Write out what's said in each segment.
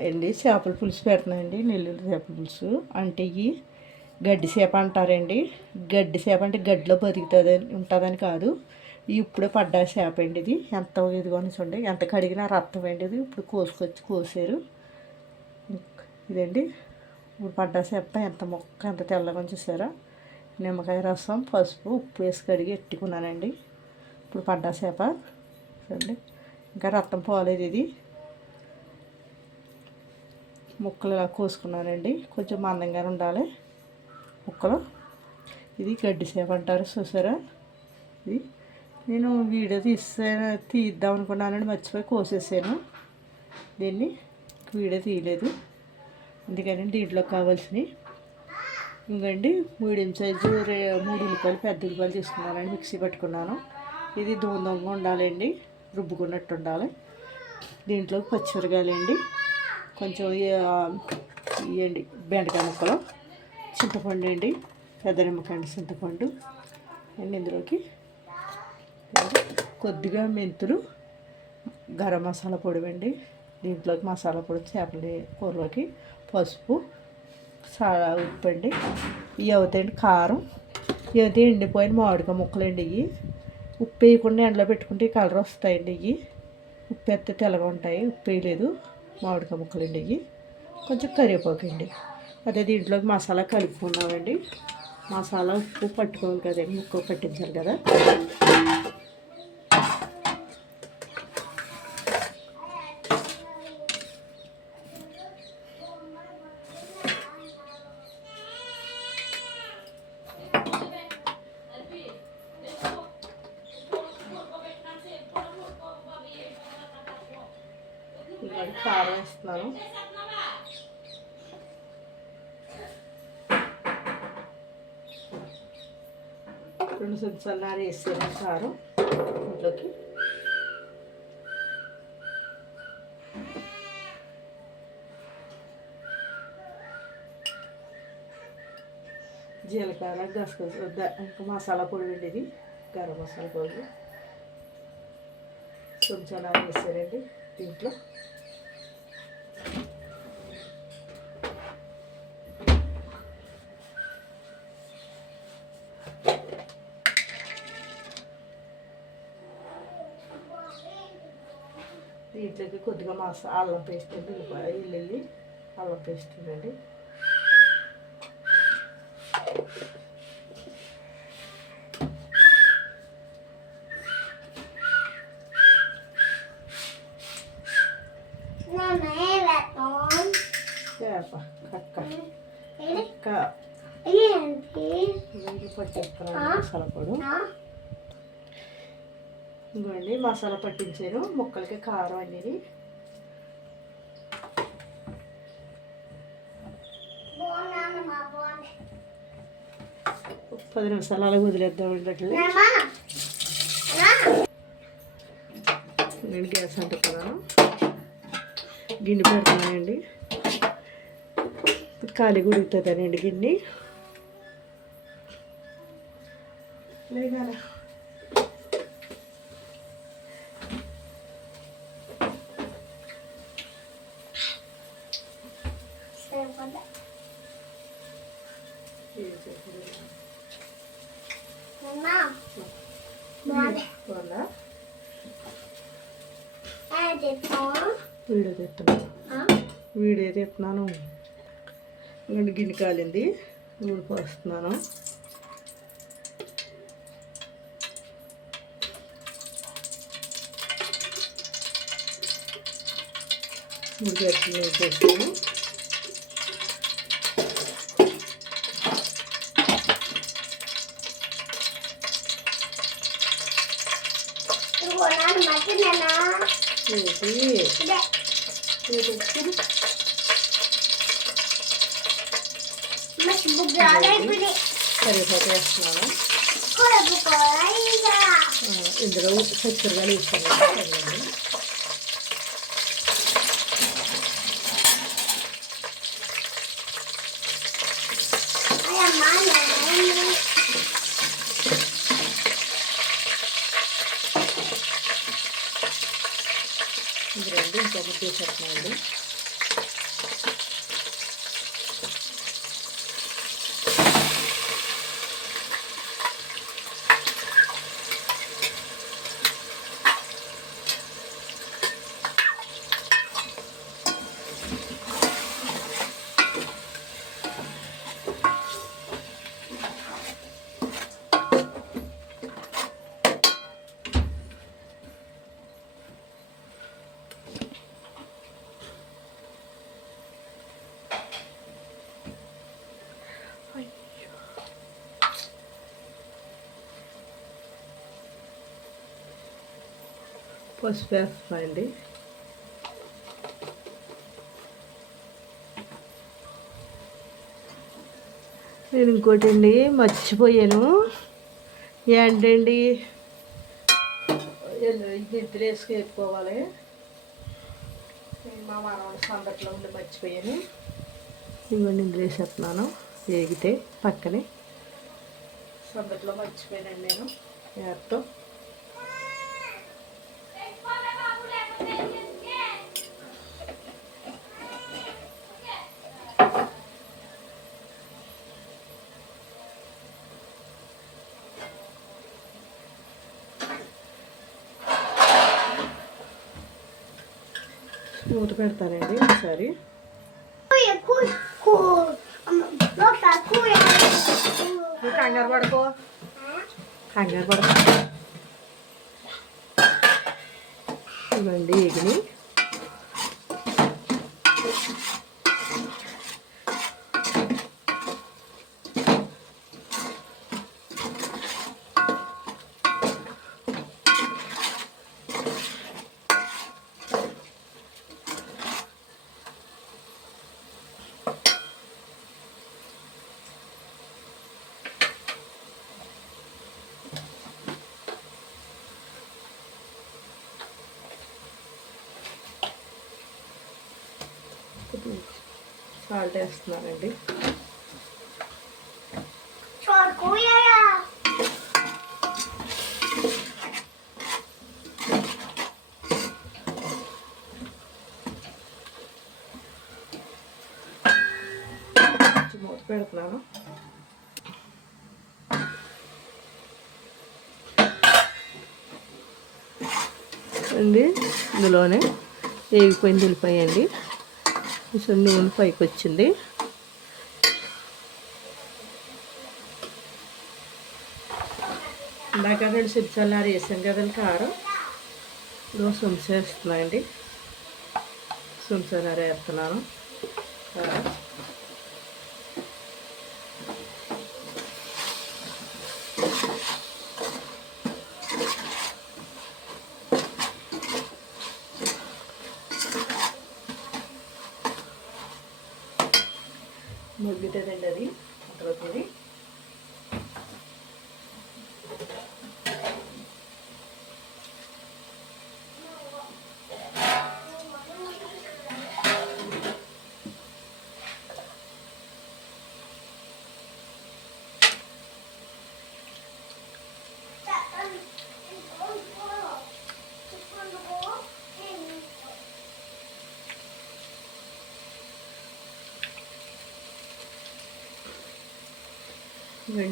అండి చేపల పులుసు పెడుతున్నానండి. నెల్లూరు చేపల పులుసు అంటే ఇవి గడ్డి చేప అంటారండి. గడ్డి చేప అంటే గడ్డిలో బతుకుతుందని ఉంటుందని కాదు. ఇప్పుడే పడ్డ చేప అండి. ఇది ఎంత ఇదిగోని చూడండి, ఎంత కడిగినా రక్తం అండి. ఇది ఇప్పుడు కోసారు. ఇదండి ఇప్పుడు పడ్డ చేప ఎంత మొక్క ఎంత తెల్లగా చూసారా. నిమ్మకాయ రసం, పసుపు, ఉప్పు వేసి కడిగి ఎట్టుకున్నానండి. ఇప్పుడు పడ్డ చేప చూడండి, ఇంకా రక్తం పోలేదు. ఇది ముక్కలు ఇలా కోసుకున్నానండి. కొంచెం మందంగానే ఉండాలి ముక్కలు. ఇది గడ్డి చేప అంటారు చూసారా. ఇది నేను వీడియో తీద్దాం అనుకున్నానండి, మర్చిపోయి కోసేసాను. దీన్ని వీడియో తీయలేదు, అందుకని దీంట్లో కావాల్సినవి ఇంకండి మీడియం సైజు 3 ఉల్లిపాయలు, పెద్ద ఉల్లిపాయలు తీసుకున్నానండి. మిక్సీ పట్టుకున్నాను. ఇది దూరంగా ఉండాలండి, రుబ్బుకున్నట్టు ఉండాలి. దీంట్లో పచ్చిమిరకాయలండి, కొంచెం ఇవ్వండి బెండకాయ ముక్కలు, చింతపండు అండి, పెద్ద నిమ్మకాయ చింతపండు అండి. ఇందులోకి కొద్దిగా మెంతులు, గరం మసాలా పొడి అండి. దీంట్లోకి మసాలా పొడి, చేపల కూరలోకి పసుపు, ఉప్పు అండి. ఇవి అవుతాయండి. కారం, ఇవి ఎండిపోయిన మామిడికాయ ముక్కలండి. ఇవి ఉప్పు వేయకుండా ఎండలో పెట్టుకుంటే కలర్ వస్తాయండి. ఇవి ఉప్పు వేస్తే తెల్లగా ఉంటాయి. ఉప్పు వేయలేదు. మామిడికాయ ముక్కలండి. ఇవి కొంచెం కరివేపాకు అండి. అదే దీంట్లోకి మసాలా కలుపుకున్నామండి. మసాలా ఉప్పు పట్టుకోవాలి కదండి, ముక్క పట్టించాలి కదా. కారం వేస్తున్నాను. రెండు చెంచాలు వేసాను కారం ఇంట్లోకి. జీలకర్ర, గసగసాలు, ఇంకా మసాలా పొడి ఉండేది, గరం మసాలా పొడి కొంచెం వేసారండి దీంట్లో. దీంట్లోకి కొద్దిగా అల్లం పేస్ట్ అండి, వెల్లుల్లి అల్లం పేస్ట్ అండి. చేప పట్టిస్తున్నాను మసాలా పొడి. ఇంకోండి మసాలా పట్టించాను ముక్కలకి. కారం అనేది 10 నిమిషాలు అలా వదిలేద్దామండి. నేను గ్యాస్ అంటున్నాను, గిన్నె పెడుతున్నానండి. ఖాళీగా ఉడుకుతుందనండి గిన్నె. లేదా వీడియో తీస్తున్నాను. గిన్నె కాలింది, నూనె పోస్తున్నాను. మూడు గంటలు వేసేస్తాను. కరివేపాకు వేస్తున్నాను. ఇందులో పచ్చిమిరకాయలు వేస్తాను. ఇది రెండు ఇంకొకటి వేసేస్తున్నానండి. పసుపు వేస్తామండి. నేను ఇంకోటి అండి మర్చిపోయాను. ఏంటండి గిద్దలు వేసుకోవాలి. నేను మా మనవాడి సందట్లో ఉండి మర్చిపోయాను. ఇవన్నీ ఇందులో వేసేస్తున్నాను. వేగితే పక్కనే సందట్లో మర్చిపోయానండి నేను వేస్తాం. మూత పెడతానండి ఒకసారి. కంగారు పడుకో. ఇవ్వండి ఎగిని. సాల్ట్ వేస్తున్నానండి. మూత పెడుతున్నాను. అండి ఇందులోనే వేగిపోయింది వెళ్ళిపోయండి. కొంచెం నూనె పైకి వచ్చింది. ఇందాక 2 చెంచాలు వేసాను కదండి కారం. ఇప్పుడు సుంస వేస్తున్నానండి. సుంస వేస్తున్నాను కారం. మగ్గుతుందండి అది అక్కడవుతుంది.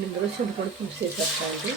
ఇందులో చింతపండు పులుసు వేసేస్తానండి.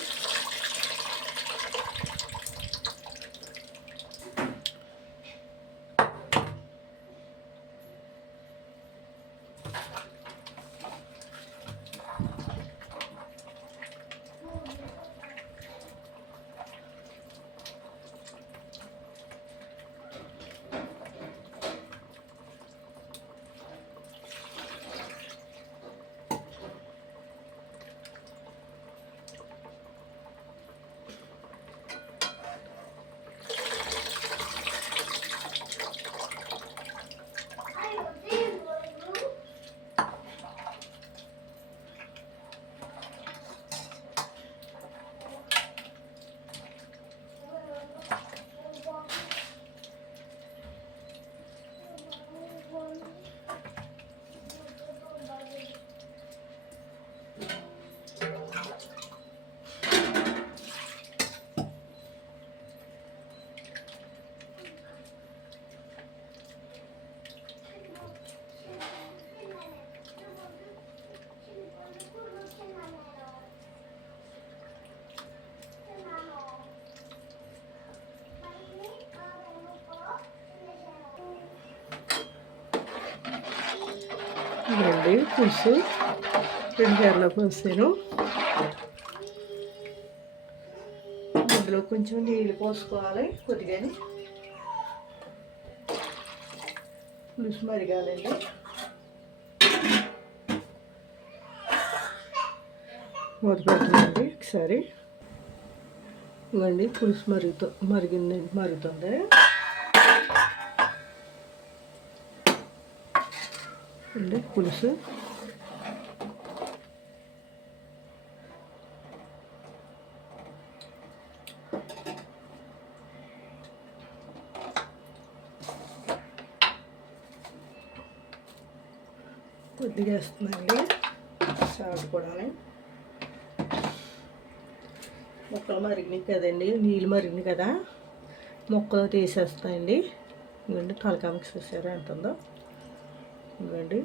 ఇదండి పులుసు 2 సార్లు పోసాను. ఇందులో కొంచెం నీళ్ళు పోసుకోవాలి కొద్దిగాని. పులుసు మరిగాలండి. మూత పెడుతుందండి ఒకసారి. ఇవ్వండి పులుసు మరుగుతుంది. అండి పులుసు కొద్దిగా వేస్తుందండి. సాల్ట్ కూడా ముక్కలు మరిగినాయి కదండి, నీళ్ళు మరిగినాయి కదా, ముక్కలు తీసేస్తాయండి. ఇవ్వండి తలకా మిక్స్ చేసారా ఎంత ఉందో. ఇవ్వండి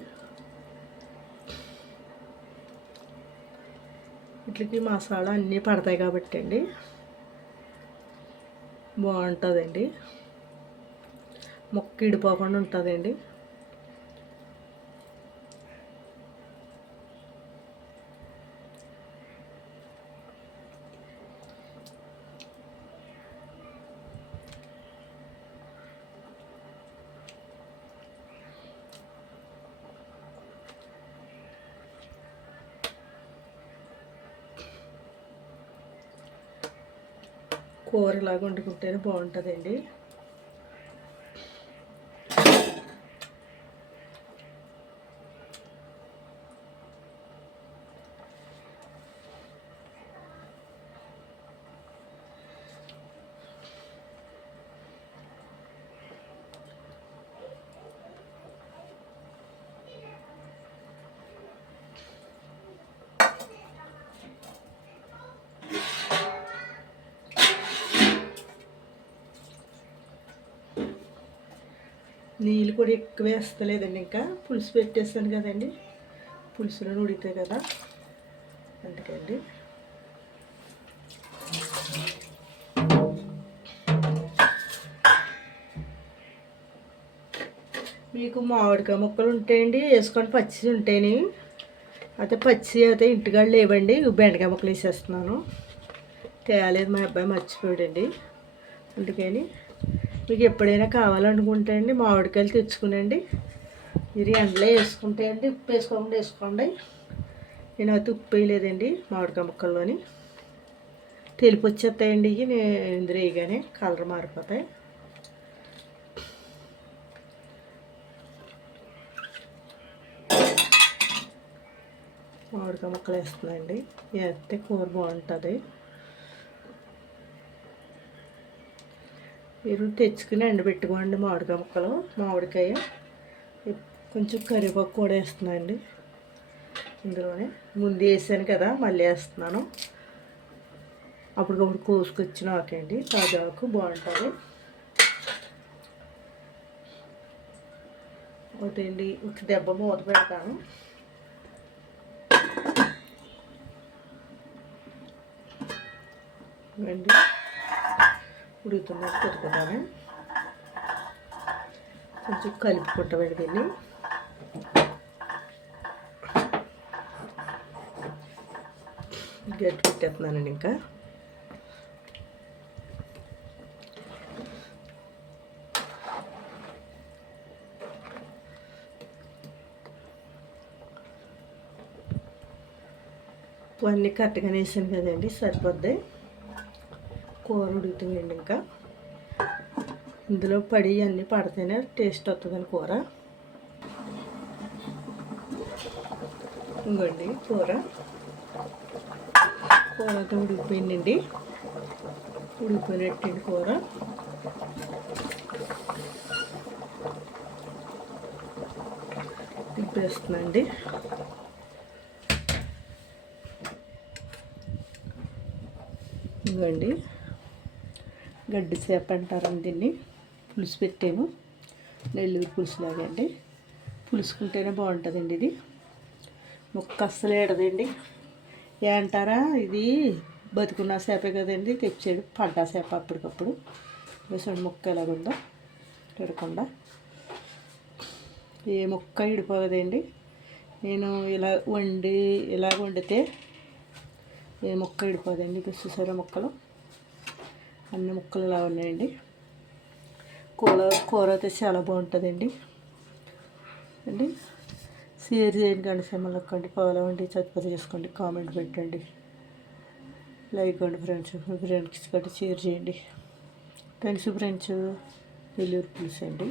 వీటికి మసాలా అన్నీ పడతాయి కాబట్టి అండి బాగుంటుందండి. ముక్క ఇడిపోకుండా ఉంటుందండి. కూర ఇలాగ వండుకుంటేనే బాగుంటుందండి. నీళ్ళు కూడా ఎక్కువ వేస్తలేదండి, ఇంకా పులుసు పెట్టేస్తాను కదండి, పులుసులో ఉడితే కదా అందుకండి. మీకు మామిడికాయ ముక్కలు ఉంటాయండి వేసుకొని, పచ్చి ఉంటాయని. అయితే పచ్చి అయితే ఇంటికాడ లేవండి, బెండకాయ ముక్కలు వేసేస్తున్నాను. తేలేదు మా అబ్బాయి మర్చిపోయాడండి, అందుకని మీకు ఎప్పుడైనా కావాలనుకుంటే అండి మామిడికాయలు తెచ్చుకునండి, మీరు ఎండలో వేసుకుంటే అండి ఉప్పు వేసుకోకుండా వేసుకోండి. నేనైతే ఉప్పు వేయలేదండి మామిడికాయ ముక్కల్లోని, తెలిపి వచ్చేస్తాయండి ఇవి ఇందులో వేయగానే కలర్ మారిపోతాయి. మామిడికాయ ముక్కలు వేస్తున్నాయండి, వేస్తే కూర బాగుంటుంది. మీరు తెచ్చుకుని ఎండబెట్టుకోండి మామిడికాయ ముక్కలు. మామిడికాయ కొంచెం కరివేపాకు కూడా వేస్తున్నానండి ఇందులోనే. ముందు వేసాను కదా మళ్ళీ వేస్తున్నాను. అప్పటికప్పుడు కోసుకొచ్చిన ఆకండి, తాజా ఆకు బాగుంటుంది. ఒకటండి ఒక దెబ్బ మూత పెడతాను. అండి ఉడుకుతున్నట్టు పెట్టుకుంటాను. కొంచెం కలుపుకుంటామండి దీన్ని. గట్టి పెట్టేస్తున్నానండి ఇంకా. అన్నీ కరెక్ట్గా వేసాను కదండి, సరిపోద్ది. కూర ఉడుకుతుందండి ఇంకా. ఇందులో పడి అన్నీ పడితేనే టేస్ట్ వస్తుందని కూర. ఇంకోండి కూర అయితే ఉడికిపోయిందండి, ఉడికిపోయినట్టండి కూర. తిప్పేస్తుందండి. ఇంకోండి గడ్డి చేప అంటారండి దీన్ని, పులుసు పెట్టాను, నెల్లూరు పులుసులాగా అండి. పులుసుకుంటేనే బాగుంటుందండి ఇది, ముక్క అస్సలు ఏడదండి. ఏంటారా ఇది బతుకున్న చేపే కదండి, తెచ్చాడు పడ్డా చేప అప్పటికప్పుడు. వేసాడు ముక్క ఎలాగుందో తిరగకుండా, ఏ ముక్క ఇడిపోదండి. నేను ఇలా వండితే ఏ ముక్క ఇడిపోదండి. ఇది చూసారా ముక్కలు, అన్ని ముక్కలు ఇలా ఉన్నాయండి. కూర అయితే చాలా బాగుంటుందండి అండి. షేర్ చేయండి, కండి సిమ్మలు నొక్కండి, ఫాలో అవ్వండి, సబ్స్క్రైబ్ చేసుకోండి, కామెంట్ పెట్టండి. లైక్ అండి ఫ్రెండ్స్, ఫ్రెండ్స్ గట్రా షేర్ చేయండి. Thanks friends. నెల్లూరు పులుసు అండి.